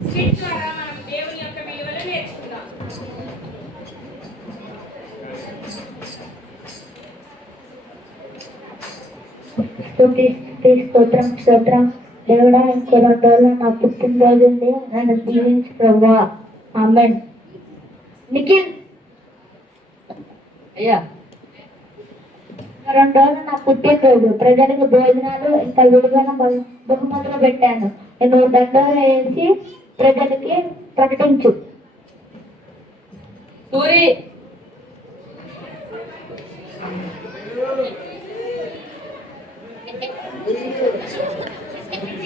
Skit ద్వారా మనం దేవుని యొక్క విలువలు నేర్చుకుందాం. స్తోత్రం స్తోత్రం దేవుడా, ఇంకో 2 రోజులు నా పుట్టినరోజు ఉంది, నన్ను దీవించు ప్రభువా. ఆమేన్. నిఖిల్ అయ్యా, 2 రోజులు నా పుట్టినరోజు, ప్రజలకు భోజనాలు ఇంకా విలువైన బహుమతులు పెట్టాను. నేను దండోర వేసి ప్రజలకి ప్రకటించు. సూరి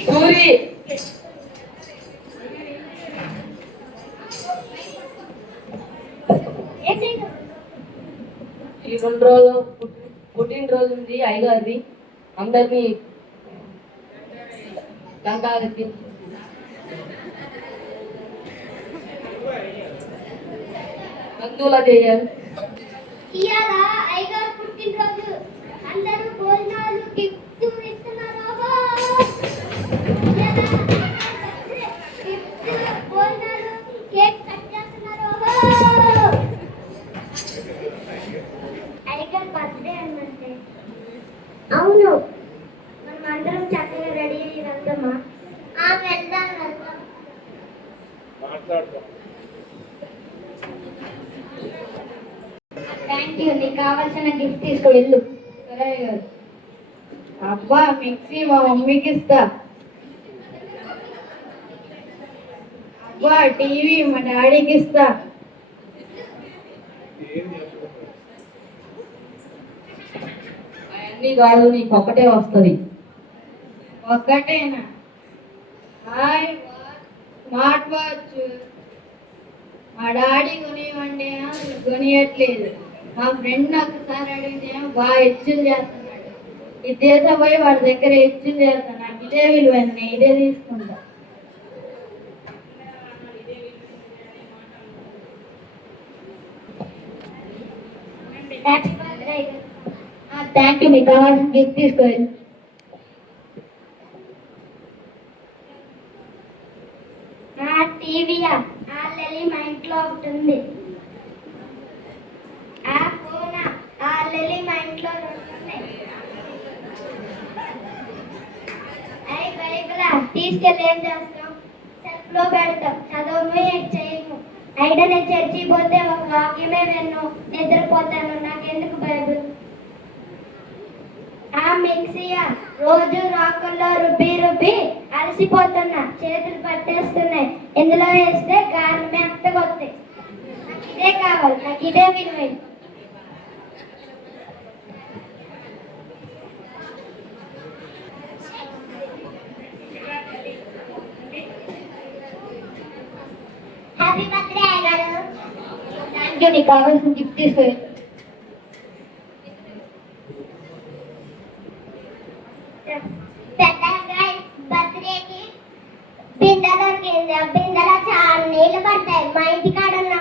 సూరి ఈ 2 రోజులు పుట్టినరోజు ఉంది అయ్యగారిది, అందరినీ దండాలకి బంధువులా చేయాలి. ఇయాల అయ్యగారు పుట్టినరోజు, అందరూ భోజనాలు గిఫ్ట్ ఇస్తున్నారు. భోజనాలు కేక్ కట్ చేస్తున్నారు. అయ్యగారు బర్త్డే అన్నట్టే. అవును, మనం అందరం చక్కగా రెడీ అయ్యి వెళ్దామా? వెళ్దాం వెళ్దాం. Thank you. నీకు కావాల్సిన గిఫ్ట్ తీసుకో వెళ్ళు. అబ్బా, మిక్సీ మా మమ్మీకి ఇస్తా. అబ్బా, టీవీ మా డాడీకి ఇస్తా. అవన్నీ కాదు, నీకు ఒకటే వస్తుంది. ఒక్కటేనా? స్మార్ట్ వాచ్ మా డాడీ కొనివ్వండి, కొనియట్లేదు. మా ఫ్రెండ్ ఒకసారి అడిగితే బాగా హెచ్చులు చేస్తున్నాడు. ఈ దేశం పోయి వాడి దగ్గర హెచ్చులు చేస్తాను. నాకు ఇదే విలువైన, నేను ఇదే తీసుకుంటా. Thank you. నీకు కావాల్సిన గిఫ్ట్ తీసుకోవాలి. టీవీయా? ఆల్రెడీ మా ఇంట్లో ఒకటి ఉంది. ఫోనా? ఆల్రెడీ మా ఇంట్లో 2 ఉన్నాయి. బైబిలా? తీసుకెళ్ళి ఏం చేస్తాం? సెల్ఫ్ లో పెడతాం. చదవము, ఏం చేయము. అయితే నేను చర్చికి పోతే ఒక వాక్యమే విన్ను, నిద్రపోతాను. నాకెందుకు బైబిల్? మిక్సీయా? రోజు రాకుల్లో రుబ్బి రుబ్బి అలసిపోతున్నా, చేతులు పట్టేస్తున్నాయి. ఇందులో వేస్తే గాలి మెత్తగా వస్తాయి. నాకు ఇదే కావాలి, నాకు ఇదే విలువైంది. హ్యాపీ బర్త్డే అయ్యగారు. Thank you. నీకు కావాల్సిన గిఫ్ట్ తీసుకోవాలి. బర్త్డేకి బిందెలో చాలా నీళ్ళు పడతాయి. మా ఇంటికాడ ఉన్న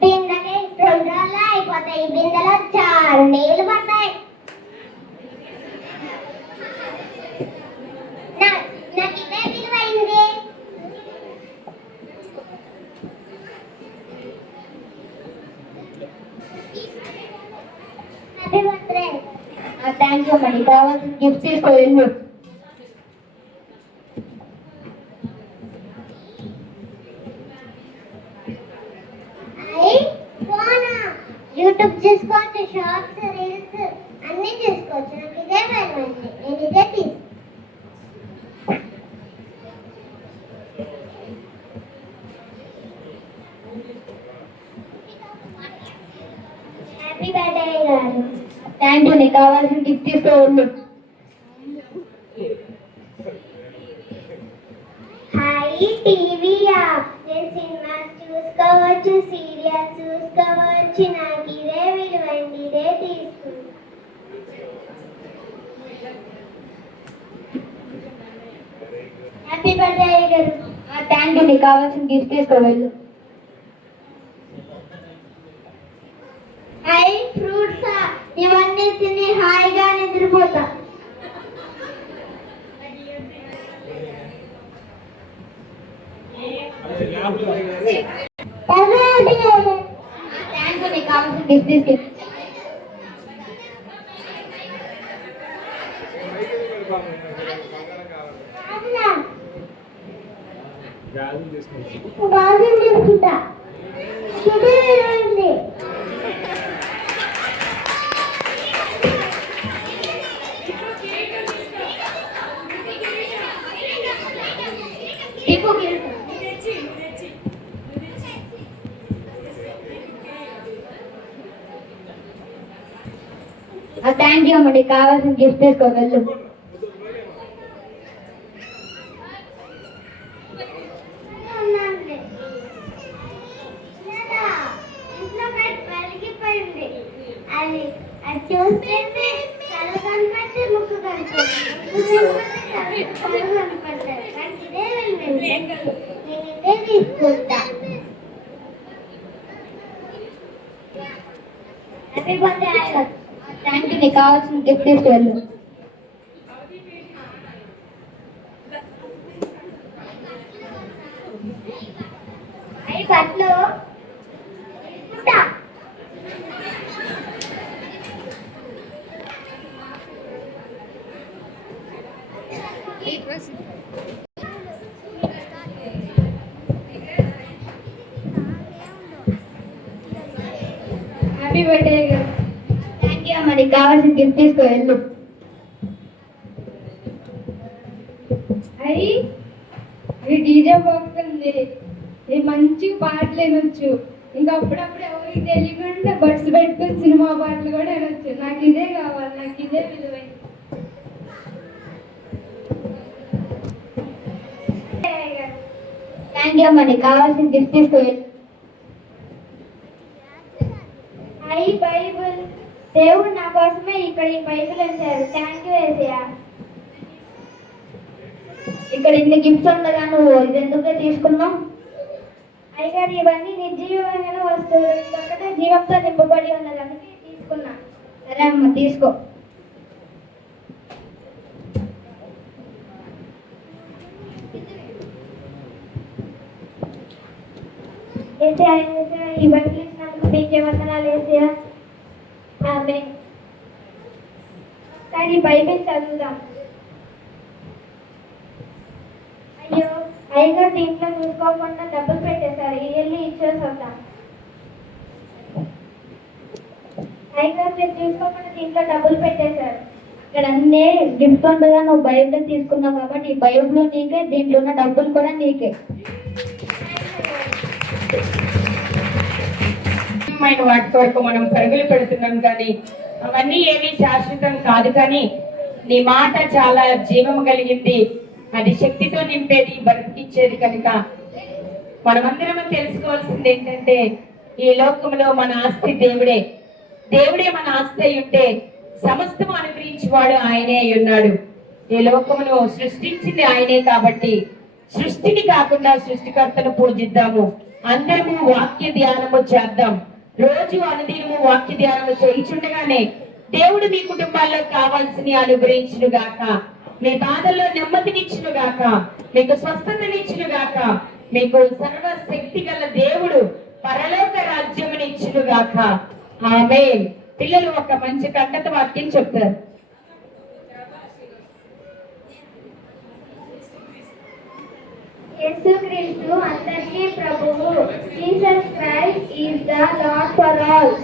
బిందెకి 2 రోజులు అయిపోతాయి. బిందెలో చాలా నీళ్ళు పడతాయి. నాకు ఇదే విలువైంది. Happy birthday. Thank you. మరి కావాల్సిన గిఫ్ట్ తీసుకో వెళ్ళు. యూట్యూబ్ చేసుకోవచ్చు, షార్ట్స్, రీల్స్ అన్ని చేసుకోవచ్చు. నాకు ఇదే భయమైంది, నేను ఇదే తీసుకు. హ్యాపీ బర్త్డే గారు. Thank you. నీకు కావాల్సిన గిఫ్ట్ తీసుకో వెళ్ళు. హాయ్ టీవీయా? నేను సినిమాస్ చూసుకోవచ్చు, సీరియల్స్ చూసుకోవచ్చు. నాకు ఇదే విలువైంది, ఇదే తీసుకుంటా. హ్యాపీ బర్త్డే గారు. Thank you. నీకు కావాల్సిన గిఫ్ట్ తీసుకో వెళ్ళు. హాయ్ ఫ్రూట్సా? ఇవన్నీ తిని హాయిగా నిద్రపోతా. ఏ థ్యాంక్ యూ, నీకు కావాల్సిన గిఫ్ట్ తీసుకెళ్ళి. థ్యాంక్ యూ అమ్మ, నీకు కావాల్సిన గిఫ్ట్ తీసుకో వెళ్ళు. అది చూస్తే కళ్ళు కనపడితే ముక్కు కనపడతారు. నాకు ఇదే నేను ఇదే తీసుకుంటా. హ్యాపీ బర్త్డే ఆయన. థ్యాంక్ యూ, నీకు కావాల్సిన గిఫ్ట్ తీసుకు వెళ్ళు. అవి బట్టలు తీసుకుంటా. Happy birthday. థ్యాంక్ యూ అమ్మ, నీకు కావాల్సిన గిఫ్ట్ తీసుకో వెళ్ళు. అయ్యి ఈ డీజే బాక్స్ ఉంది, ఇది మంచి పాటలు వినొచ్చు. ఇంకా అప్పుడప్పుడు ఎవరికి తెలియకుండా బడ్స్ పెట్టుకుని సినిమా పాటలు కూడా వినొచ్చు. నాకు ఇదే కావాలి, నాకు ఇదే విలువైన. థ్యాంక్ యూ అమ్మ, నీకు కావాల్సిన గిఫ్ట్ తీసుకో వెళ్ళు. అయ్యి బైబుల్. దేవుడు నా కోసమే ఇక్కడ ఈ బైబిల్ ఉంచారు. థ్యాంక్ యూ ఏసయ్యా. ఇక్కడ ఇన్ని గిఫ్ట్స్ ఉండగా నువ్వు ఇది ఎందుకు తీసుకున్నావు? అయ్యగారు, ఇవన్నీ నిర్జీవమైన వస్తువులు, ఇదొక్కటే జీవంతో నింపబడి ఉన్నది, అందుకే తీసుకున్నా. సరే అమ్మ, తీసుకో. ఏసయ్యా, ఏసయ్యా, ఈ బైబిల్ ఇచ్చినందుకు మీకే వందనాలు ఏసయ్యా. ఆమేన్. కానీ బైబిల్ చదువుదాం. అయ్యో, అయ్యగారు దీంట్లో చూసుకోకుండా డబ్బులు పెట్టేశారు. వెళ్ళి ఇచ్చేసి వద్దాం. అయ్యగారు మీరు చూసుకోకుండా దీంట్లో డబ్బులు పెట్టేశారు. ఇక్కడ అన్నీ గిఫ్ట్ ఉండగా నువ్వు బైబిల్ తీసుకున్నావు కాబట్టి ఈ బైబిల్ నీకే, దీంట్లో ఉన్న డబ్బులు కూడా నీకే. వాటి వరకు మనం పరుగులు పెడుతున్నాం, కానీ అవన్నీ ఏమీ శాశ్వతం కాదు. కానీ నీ మాట చాలా జీవము కలిగింది, అది శక్తితో నింపేది, బ్రతికిచ్చేది. కనుక మనమందరం తెలుసుకోవాల్సింది ఏంటంటే, ఈ లోకంలో మన ఆస్తి దేవుడే. దేవుడే మన ఆస్తి అయి ఉంటే సమస్తము అనుగ్రహించేవాడు ఆయనే అయి ఉన్నాడు. ఈ లోకమును సృష్టించింది ఆయనే కాబట్టి సృష్టిని కాకుండా సృష్టికర్తను పూజిద్దాము. అందరము వాక్య ధ్యానము చేద్దాం. రోజు అనుదినము వాక్య ధ్యానము చేయించుండగానే దేవుడు మీ కుటుంబాల్లో కావాల్సిన అనుగ్రహించును గాక, మీ బాధల్లో నెమ్మదినిచ్చును గాక, మీకు స్వస్థతనిచ్చును గాక, మీకు సర్వశక్తి గల దేవుడు పరలోక రాజ్యమునిచ్చును గాక. ఆమేన్. పిల్లలు ఒక మంచి కంటత వాక్యం చెప్తారు. యేసుక్రీస్తు అందరికీ ప్రభువు. Jesus Christ is the lord for all.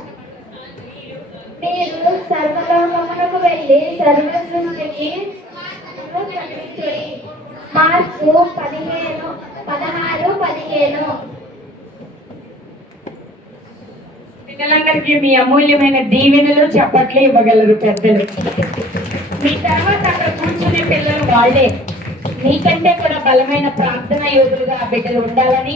మీరు సర్వలోకమునకు వెళ్ళి సర్వ సృష్టికి ప్రకటించుడి. మార్కు 16:15. పిల్లలందరికీ మీ అమూల్యమైన దీవెనలు చప్పట్లు ఇవ్వగలరు పెద్దలు. మీ తర్వాత అక్కడ కూర్చునే పిల్లలు వాళ్ళే. మీకంటే కూడా బలమైన ప్రార్థనా యోధులుగా ఆ బిడ్డలు ఉండాలని,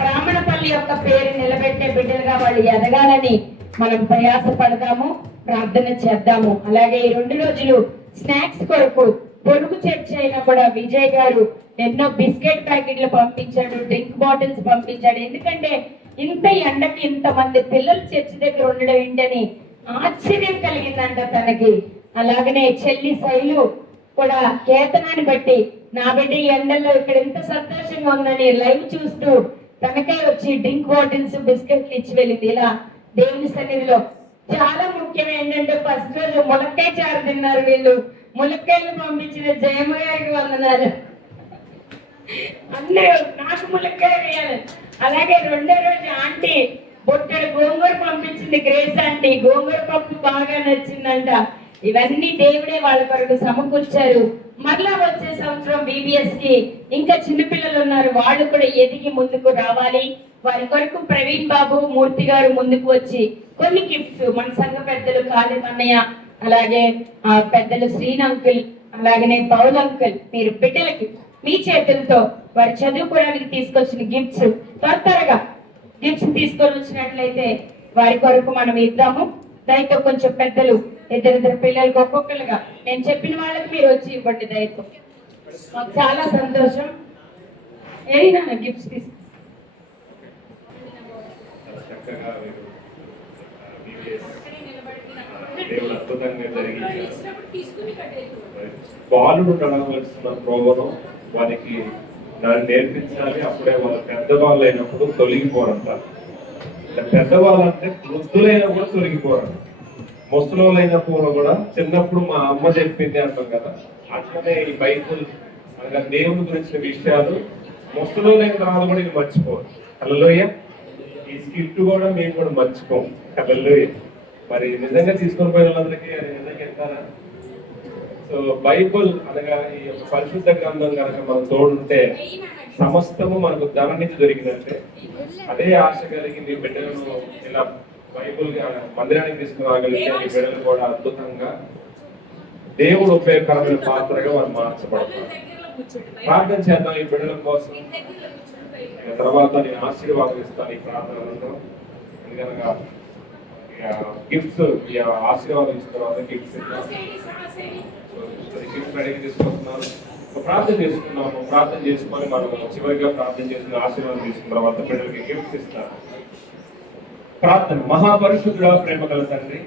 బ్రాహ్మణపల్లి యొక్క పేరు నిలబెట్టే బిడ్డలుగా వాళ్ళు ఎదగాలని మనం ప్రయాస పడదాము, ప్రార్థన చేద్దాము. అలాగే ఈ 2 రోజులు స్నాక్స్ కొరకు పొరుగు చర్చ అయినా కూడా విజయ్ గారు ఎన్నో బిస్కెట్ ప్యాకెట్లు పంపించాడు, డ్రింక్ బాటిల్స్ పంపించాడు. ఎందుకంటే ఇంత ఎండకి ఇంతమంది పిల్లలు చర్చి దగ్గర ఉండడం ఏంటని ఆశ్చర్యం కలిగిందంట తనకి. అలాగనే చెల్లి శైలు కూడా కేతనాన్ని బట్టి నా బిడ్డ ఈ ఎండల్లో ఇక్కడ ఎంత సంతోషంగా ఉందని లైవ్ చూస్తూ తనకే వచ్చి డ్రింక్ బాటిల్స్ బిస్కెట్లు ఇచ్చి వెళ్ళింది. ఇలా దేవుని సన్నిధిలో చాలా ముఖ్యం ఏంటంటే ఫస్ట్ రోజు ములక్కాయ చారు తిన్నారు వీళ్ళు. ములక్కాయలు పంపించిన జయమ్మ గారికి వందనాలు. అందరూ నాకు ములక్కాయ వేయాలి. అలాగే రెండో రోజు ఆంటీ బొట్టెడు గోంగూర పంపించింది, గ్రేస్ ఆంటీ. గోంగూర పప్పు బాగా నచ్చిందంట. ఇవన్నీ దేవుడే వాళ్ళ కొరకు సమకూర్చారు. మరలా వచ్చే సంవత్సరం బీబీఎస్ కి ఇంకా చిన్నపిల్లలు ఉన్నారు, వాళ్ళు కూడా ఎదిగి ముందుకు రావాలి. వారి కొరకు ప్రవీణ్ బాబు మూర్తి గారు ముందుకు వచ్చి కొన్ని గిఫ్ట్స్ మన సంఘ పెద్దలు కాళీమన్నయ్య, అలాగే పెద్దలు శ్రీన్ అంకుల్, అలాగనే పౌల్ అంకుల్, మీరు బిడ్డలకి మీ చేతులతో వారి చదువుకోవడానికి తీసుకొచ్చిన గిఫ్ట్స్ త్వరగా గిఫ్ట్స్ తీసుకొని వచ్చినట్లయితే వారి కొరకు మనం ఇద్దాము. దయతో కొంచెం పెద్దలు ఇద్దరిద్దరు పిల్లలకి ఒక్కొక్కరుగా నేను చెప్పిన వాళ్ళకి మీరు వచ్చి ఇవ్వండి దయతో. మాకు చాలా సంతోషం. ఏదైనా గిఫ్ట్స్ తీసుకు దేవుడు అద్భుతంగా జరిగింది. బాలుడు నడవలసిన ప్రోగ్రాం వారికి దాన్ని నేర్పించాలి. అప్పుడే వాళ్ళు పెద్దవాళ్ళు అయినప్పుడు తొలగిపోరంట. పెద్దవాళ్ళు అంటే వృద్ధులైన కూడా తొలగిపోరంట. ముసలోళ్ళైనప్పుడు కూడా చిన్నప్పుడు మా అమ్మ చెప్పింది అంటాం కదా, అట్లనే ఈ బైబుల్ అనగా దేవుని గురించిన విషయాలు ముసలోళ్ళైన తర్వాత కూడా ఇది మర్చిపోరు. హల్లెలూయా. ఈ స్కిట్ కూడా మేము కూడా మర్చిపోం. హల్లెలూయా. మరి నిజంగా తీసుకొని పోయిన వాళ్ళందరికీ అది నిజంగా ఎంతారా. సో బైబుల్ అనగా ఈ యొక్క పరిశుద్ధ గ్రంథం కనుక మనం తోడుంటే సమస్తము మనకు ధనం నుంచి దొరికినట్టే. అదే ఆశ కలిగి మీ బిడ్డలను ఇలా బైబుల్ మందిరానికి తీసుకురాగలిగితే మీ బిడ్డలు కూడా అద్భుతంగా దేవుడు ఉపయోగకరమైన పాత్రగా వారు మార్చబడతారు. ప్రార్థన చేద్దాం ఈ బిడ్డల కోసం. తర్వాత నేను ఆశీర్వాదం ఇస్తాను ఈ ప్రార్థన అనంతరం. ఎందుకనగా గిఫ్ట్స్ ఆశీర్వాదం ఇచ్చిన తర్వాత గిఫ్ట్స్ గిఫ్ట్స్ అడిగి తీసుకొస్తున్నాను. ప్రార్థన చేసుకున్నాము. ప్రార్థన చేసుకొని మనం చివరిగా ప్రార్థన చేసుకుని ఆశీర్వాదం తీసుకున్న తర్వాత బిడ్డలకి గిఫ్ట్స్ ఇస్తారు. ప్రార్థన. మహాపరిశుద్ధుడా, ప్రేమ గల తండ్రి,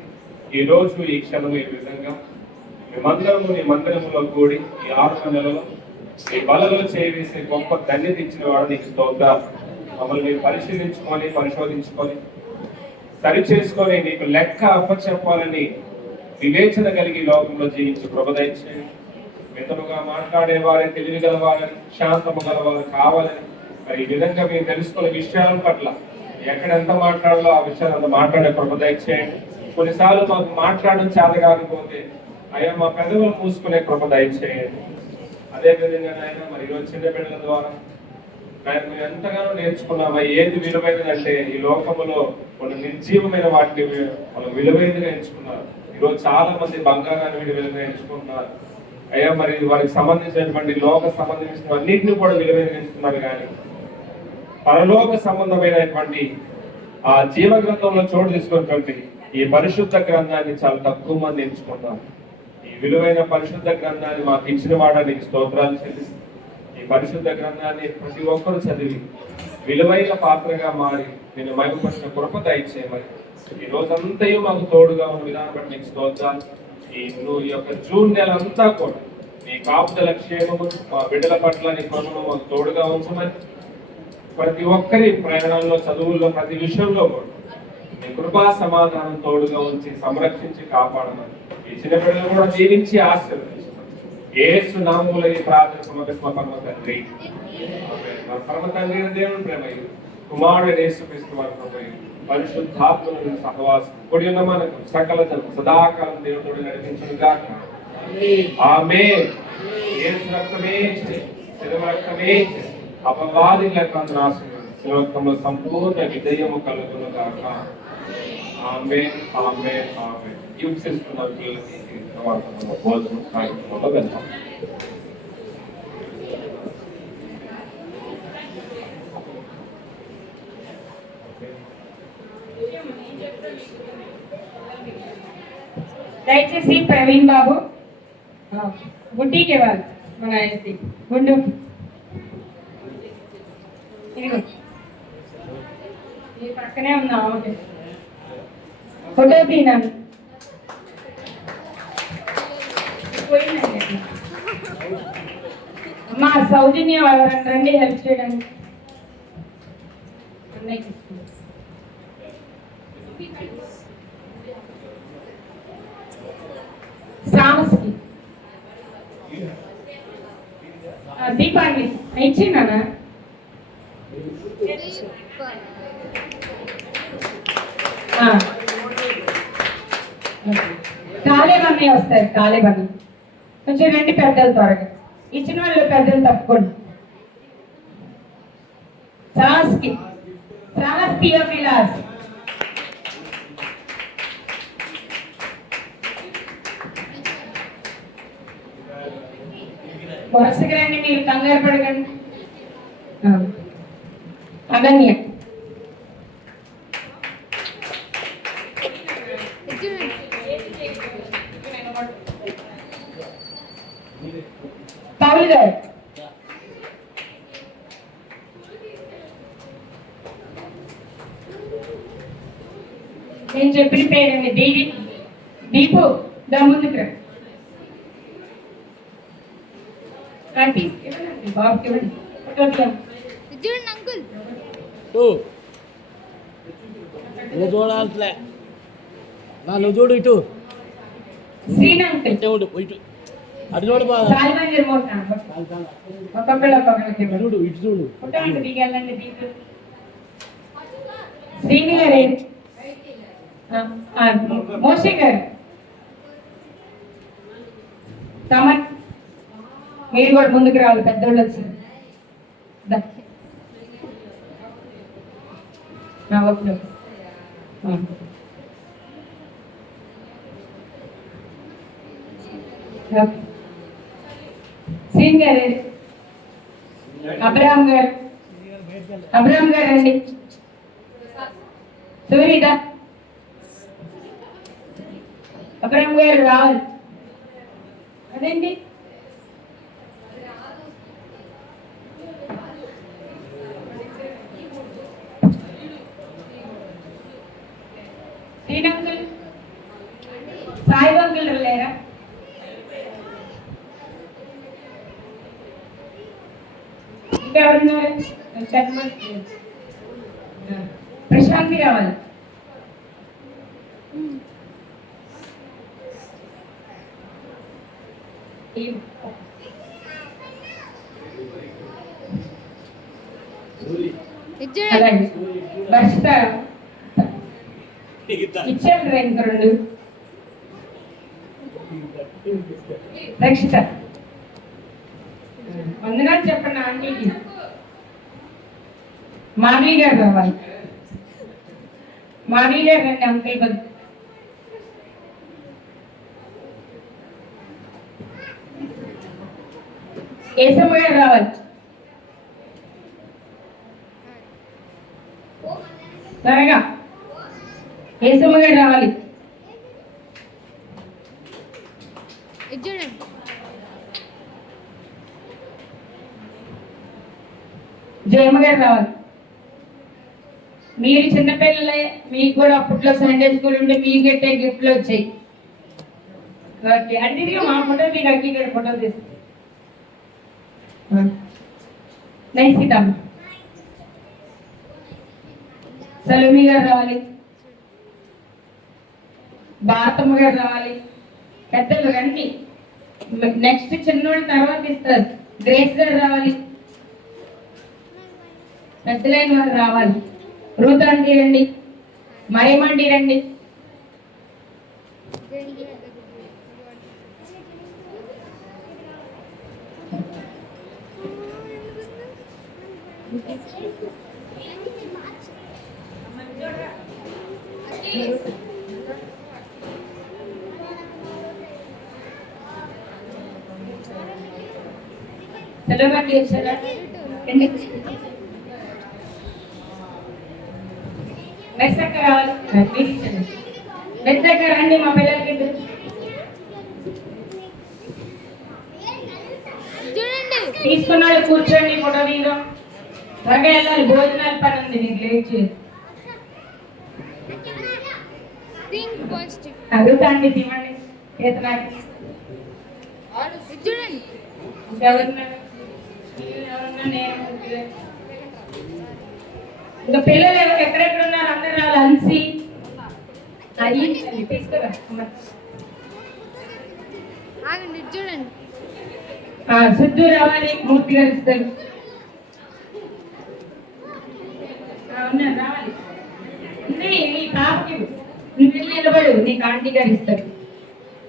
ఈ రోజు ఈ క్షణం ఈ విధంగా మేమందరము నీ మందిరములో కూడి ఈ 6 నెలలో ఈ బలలో చేవేసే గొప్ప ధన్యత ఇచ్చిన వాడు నీకు స్తోత్రాలు. మమ్మల్ని పరిశీలించుకొని పరిశోధించుకొని సరి చేసుకొని నీకు లెక్క అప్పచెప్పాలని వివేచన కలిగి లోకంలో జీవించి కృప దయచేయండి. మితముగా మాట్లాడే వారిని, తెలివి గలవాలని, శాంతము గలవారు కావాలని, మరి ఈ విధంగా మేము తెలుసుకునే విషయాల పట్ల ఎక్కడ ఎంత మాట్లాడాలో ఆ విషయాలు అంత మాట్లాడే కృప దయచేయండి. కొన్నిసార్లు మాకు మాట్లాడడం చేత కాకపోతే అయ్యా మా పెదవులు మూసుకునే కృప దయచేయండి. అదే విధంగా నాయన మరి ఈరోజు చిన్న బిడ్డల ద్వారా మేము ఎంతగానో నేర్చుకున్నామా ఏది విలువైనదంటే ఈ లోకములో మన నిర్జీవమైన వాటిని వాళ్ళు విలువైనదిగా ఎంచుకున్నారు. ఈరోజు చాలా మంది బంగారాన్ని విలువైనగా ఎంచుకుంటున్నారు. అయ్యా మరి వారికి సంబంధించినటువంటి లోక సంబంధించిన అన్నింటినీ కూడా విలువైనగా ఎంచుకున్నారు. కానీ పరలోక సంబంధమైనటువంటి ఆ జీవ గ్రంథంలో చోటు తీసుకున్నటువంటి ఈ పరిశుద్ధ గ్రంథాన్ని చాలా తక్కువ మంది ఎంచుకుంటారు. ఈ విలువైన పరిశుద్ధ గ్రంథాన్ని మాకు ఇచ్చిన వాడానికి స్తోత్రాలు చెల్లిస్తాం. ఈ పరిశుద్ధ గ్రంథాన్ని ప్రతి ఒక్కరూ చదివి విలువైన పాత్రగా మారి నేను మహిమపరిచిన కృప దయచేయమని ఈ రోజంతయు మాకు తోడుగా ఉన్న విధానం బట్టి నీకు స్తోత్రాలు. ఈ యొక్క జూన్ నెల అంతా కూడా నీ కాపుదల క్షేమము మా బిడ్డల పట్ల నీ కృపను మాకు తోడుగా ఉంచమని, ప్రతి ఒక్కరి ప్రయాణంలో చదువుల్లో ప్రతి విషయంలో కూడా నీ కృపా సమాధానం తోడుగా ఉంచి సంరక్షించి కాపాడమని ఈ చిన్న బిడ్డలు కూడా జీవించి ఆశీర్వదించమని యేసు నామములో ఈ ప్రార్థన సమర్పిస్తున్న పరమ తండ్రి. పరమ తండ్రి దేవుని ప్రేమయు కుమారుడు యేసుక్రీస్తు వారి కృపయు పరిశుద్ధాత్మల సహవాసం కూడి ఉన్న మనకు సకల సదాకాలం దేవుడు నడిపించును గాక. ఆమేన్. యేసు రక్తమే శిలువ రక్తమే అపవాది నాశనం శిలోకంలో సంపూర్ణ విజయము కలుగును గాక. ఆమేన్ ఆమేన్ ఆమేన్. యుక్తిస్తున్న పిల్లలకి భోజనం కార్యక్రమంలో వెళ్తాం. దయచేసి ప్రవీణ్ బాబు గుడ్డీకి వాళ్ళు మన గుండు ఇదిగో ఈ పక్కనే ఉన్నా. ఓకే ఫోటో తీనాను పోయిందండి. మా సౌజన్య ఎవరైనా రండి హెల్ప్ చేయడానికి. అన్నయ్యకి ఇస్తున్నా. శ్రావస్కి దీపాన్ని ఇచ్చినానా? కాలేబన్నీ వస్తాయి. కాలేబన్నీ కొంచెం రండి పెద్దలు త్వరగా. ఇచ్చిన వాళ్ళు పెద్దలు తప్పుకోండి. శ్రావస్కి విలాస్ వరుసగా రండి, మీరు కంగారు పడకండి. అనన్య పౌల్ గారు నేను చెప్పిన పేరండి. దీపు దా ముందుకు రా. బాబుకి ఇవ్వండి. చూడండి అంకుల్. నువ్వు చూడాలట్లే నువ్వు చూడు ఇటు శ్రీనంకుల్ ఇటు అటు చూడు సాయిమందిర్ మోట ఒక్కొక్కళ్ళకి చూడు ఇటు చూడు పుట్టమంటే దిగెళ్ళండి. దీపు శ్రీని గారు మోషే గారు తమన్ మీరు కూడా ముందుకు రావాలి. పెద్దోళ్ళు వచ్చారు. శ్రీన్ గారు అబ్రహాం గారు రండి. సూర్యదా అబ్రహాం గారు రావాలి. అదేంటి శ్రీనంకుల్ సాయి అంకుల్ లేరా? ఇంకెవరున్నారు? ప్రశాంతి రావాలి. అలాగే వర్షిత ఇచ్చారు ఇంక రెండు. రక్షిత వందనాలు చెప్పండి ఆంటీకి. మాధవి గారు రావాలి. మాధవి గారు రండి అంకుల్ బదు. కేశమ్మ గారు రావాలి. త్వరగా కేశమ్మ గారు రావాలి. జయమ్మ గారు రావాలి. మీరు చిన్నపిల్లలే, మీకు కూడా అప్పట్లో సండే స్కూల్ ఉంటే మీకు గట్టే గిఫ్ట్లు వచ్చాయి. అన్నిటిగా మా ఫోటో మీకు అక్కి ఇక్కడ ఫోటోలు తీస్తాం. నైసితమ్మ సలోమి గారు రావాలి. భారతమ్మ గారు రావాలి. పెద్దలు రండి. నెక్స్ట్ చిన్నోళ్ళ తర్వాత ఇస్తారు. గ్రేస్ గారు రావాలి. పెద్దలైన వారు రావాలి. రూత్ ఆంటీ రండి. మరియమండి రండి. సెలవుకి వచ్చారా? మెస్సక్క రావాలి. మెస్సక్క రండి. మా పిల్లలకి తీసుకున్నాడు. కూర్చోండి. ఫోటో దిగుదాం. త్వరగా వెళ్ళాలి. భోజనాలు పని ఉంది. నీకు లేట్ చేసి అడుగుతాండి. తినండి. చేతనాకి ఎవరున్నారు? ఎవరన్నా నేను ఇంకా పిల్లలు ఎక్కడెక్కడ ఉన్నారు అందరు రావాలి అన్సి అది తీసుకురా ఆగండి చూడండి. సిద్ధు రావాలి మూర్తి గారు ఇస్తారు ఉన్నారు రావాలి నీ పాపకి నువ్వు వెళ్ళి నిలబడు నీకు ఆంటీ గారు ఇస్తారు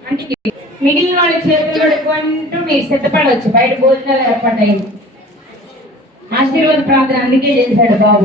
ఆంటీకి మిగిలిన వాళ్ళ చేతులు పడుకుంటూ మీరు సిద్ధపడవచ్చు బయట భోజనాలు ఏర్పడ్డాయి ఆశీర్వాద ప్రార్థన అందుకే చేశాడు బాబు